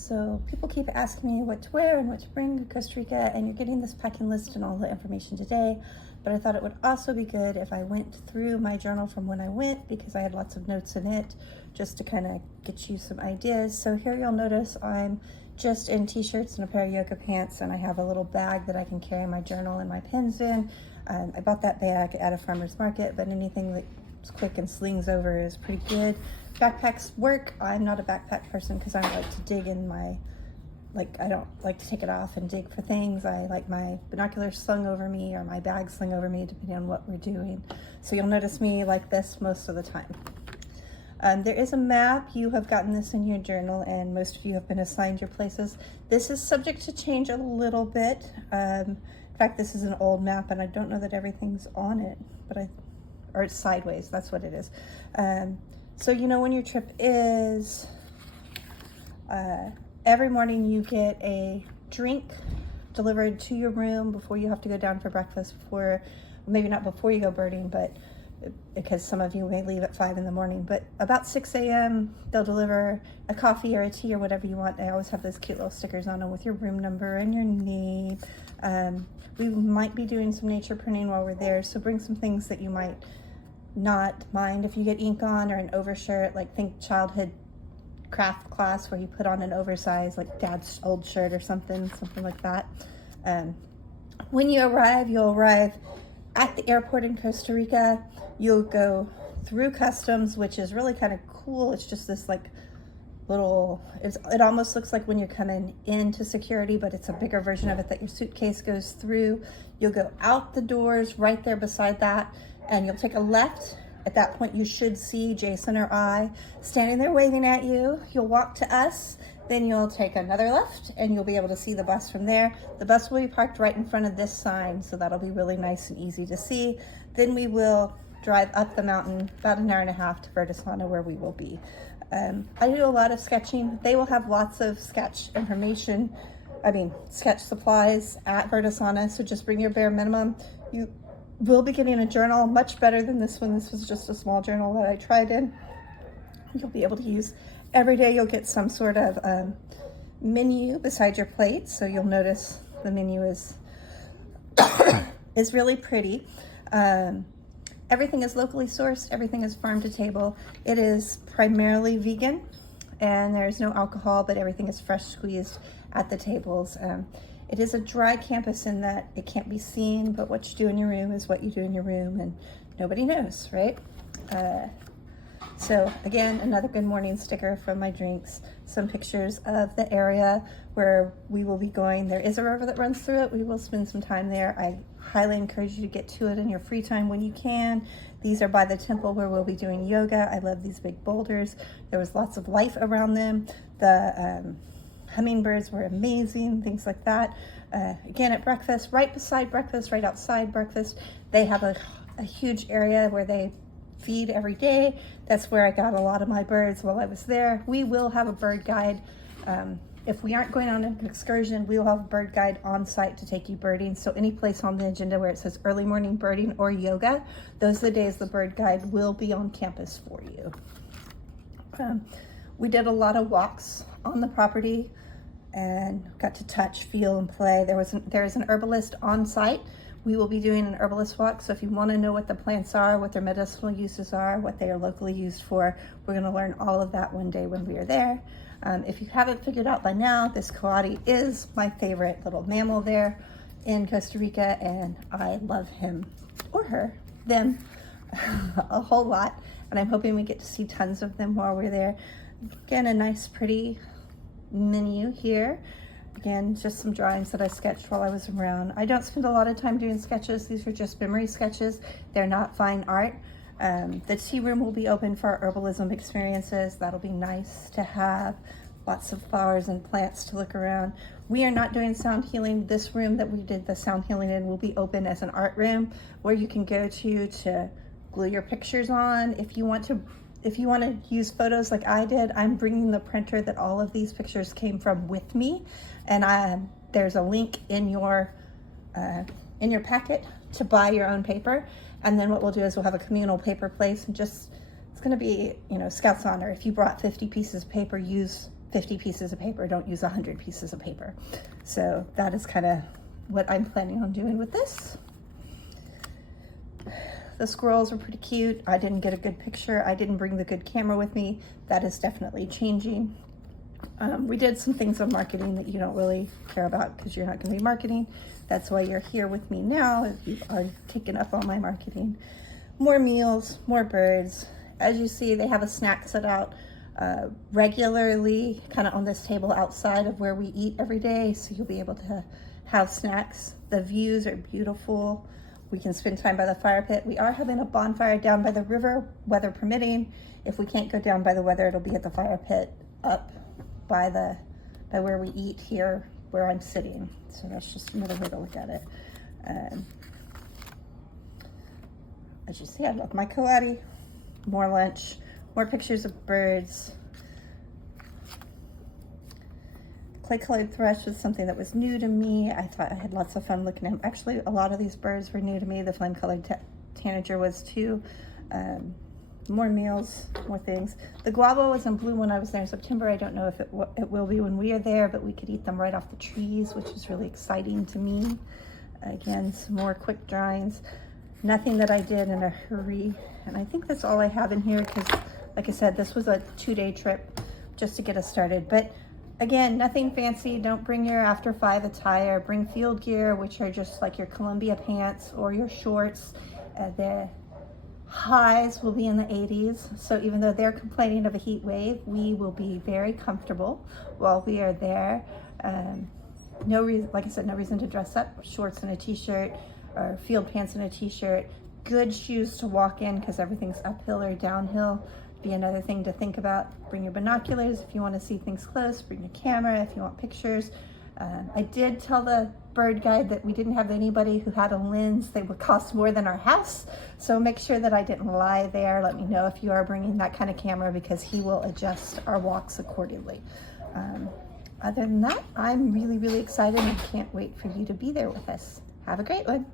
So people keep asking me what to wear and what to bring to Costa Rica, and you're getting this packing list and all the information today, but I thought it would also be good if I went through my journal from when I went, because I had lots of notes in it, just to kind of get you some ideas. So here you'll notice I'm just in t-shirts and a pair of yoga pants, and I have a little bag that I can carry my journal and my pens in. I bought that bag at a farmer's market, but anything that's quick and slings over is pretty good. Backpacks work. I'm not a backpack person because I don't like to dig in my, I don't like to take it off and dig for things. I like my binoculars slung over me or my bag slung over me, depending on what we're doing. So you'll notice me like this most of the time. There is a map. You have gotten this in your journal, and most of you have been assigned your places. This is subject to change a little bit. In fact, this is an old map, and I don't know that everything's on it, or it's sideways. That's what it is. So you know when your trip is, every morning you get a drink delivered to your room before you have to go down for breakfast, maybe not before you go birding, but because some of you may leave at 5 in the morning, but about 6 a.m. they'll deliver a coffee or a tea or whatever you want. They always have those cute little stickers on them with your room number and your name. We might be doing some nature printing while we're there, so bring some things that you might not mind if you get ink on, or an overshirt, like think childhood craft class where you put on an oversized, like dad's old shirt or something like that. When you arrive, you'll arrive at the airport in Costa Rica. You'll go through customs, which is really kind of cool. It's just this it almost looks like when you're coming into security, but it's a bigger version of it that your suitcase goes through. You'll go out the doors right there beside that, and you'll take a left. At that point, you should see Jason or I standing there waving at you. You'll walk to us, then you'll take another left, and you'll be able to see the bus from there. The bus will be parked right in front of this sign, so that'll be really nice and easy to see. Then we will drive up the mountain about an hour and a half to Verdesana, where we will be. I do a lot of sketching. They will have lots of sketch supplies at Verdesana, so just bring your bare minimum. You will be getting a journal, much better than this one. This was just a small journal that I tried in. You'll be able to use every day. You'll get some sort of menu beside your plate, so you'll notice the menu is really pretty. Everything is locally sourced. Everything is farm to table. It is primarily vegan, and there's no alcohol, but everything is fresh squeezed at the tables. It is a dry campus in that it can't be seen, but what you do in your room is what you do in your room, and nobody knows, right? So again, another good morning sticker from my drinks, some pictures of the area where we will be going. There is a river that runs through it. We will spend some time there. I highly encourage you to get to it in your free time when you can. These are by the temple where we'll be doing yoga. I love these big boulders. There was lots of life around them. The hummingbirds were amazing, things like that. Again, at breakfast, right beside breakfast, right outside breakfast, they have a huge area where they feed every day. That's where I got a lot of my birds while I was there. We will have a bird guide. If we aren't going on an excursion, we will have a bird guide on site to take you birding. So any place on the agenda where it says early morning birding or yoga, those are the days the bird guide will be on campus for you. We did a lot of walks on the property and got to touch, feel, and play. There is an herbalist on site. We will be doing an herbalist walk, so if you want to know what the plants are, what their medicinal uses are, what they are locally used for, we're going to learn all of that one day when we are there. If you haven't figured out by now, this coati is my favorite little mammal there in Costa Rica, and I love him, or her, them, a whole lot, and I'm hoping we get to see tons of them while we're there. Again, a nice, pretty menu here. Again, just some drawings that I sketched while I was around. I don't spend a lot of time doing sketches. These are just memory sketches. They're not fine art. The tea room will be open for our herbalism experiences. That'll be nice to have. Lots of flowers and plants to look around. We are not doing sound healing. This room that we did the sound healing in will be open as an art room where you can go to glue your pictures on. If you want to use photos like I did, I'm bringing the printer that all of these pictures came from with me, and there's a link in your packet to buy your own paper. And then what we'll do is we'll have a communal paper place, and it's going to be, Scouts honor. If you brought 50 pieces of paper, use 50 pieces of paper, don't use 100 pieces of paper. So that is kind of what I'm planning on doing with this. The squirrels were pretty cute. I didn't get a good picture. I didn't bring the good camera with me. That is definitely changing. We did some things on marketing that you don't really care about because you're not going to be marketing. That's why you're here with me now, if you are taking up all my marketing. More meals, more birds. As you see, they have a snack set out regularly, kind of on this table outside of where we eat every day, so you'll be able to have snacks. The views are beautiful. We can spend time by the fire pit. We are having a bonfire down by the river, weather permitting. If we can't go down by the weather, it'll be at the fire pit up by where we eat here, where I'm sitting. So that's just another way to look at it. As you see, I love my coati. More lunch, more pictures of birds. Clay-colored thrush was something that was new to me. I thought I had lots of fun looking at them. Actually, a lot of these birds were new to me. The flame-colored tanager was too. More meals, more things. The guava was in bloom when I was there in September. I don't know if it will be when we are there, but we could eat them right off the trees, which is really exciting to me. Again, some more quick drawings. Nothing that I did in a hurry. And I think that's all I have in here because, like I said, this was a 2-day trip just to get us started. But again, nothing fancy. Don't bring your after 5 attire. Bring field gear, which are just like your Columbia pants or your shorts. The highs will be in the 80s. So even though they're complaining of a heat wave, we will be very comfortable while we are there. No reason, like I said, no reason to dress up. Shorts and a t-shirt, or field pants and a t-shirt. Good shoes to walk in because everything's uphill or downhill. Be another thing to think about. Bring your binoculars if you want to see things close. Bring your camera if you want pictures. I did tell the bird guide that we didn't have anybody who had a lens. They would cost more than our house. So make sure that I didn't lie there. Let me know if you are bringing that kind of camera because he will adjust our walks accordingly. Other than that, I'm really, really excited and can't wait for you to be there with us. Have a great one.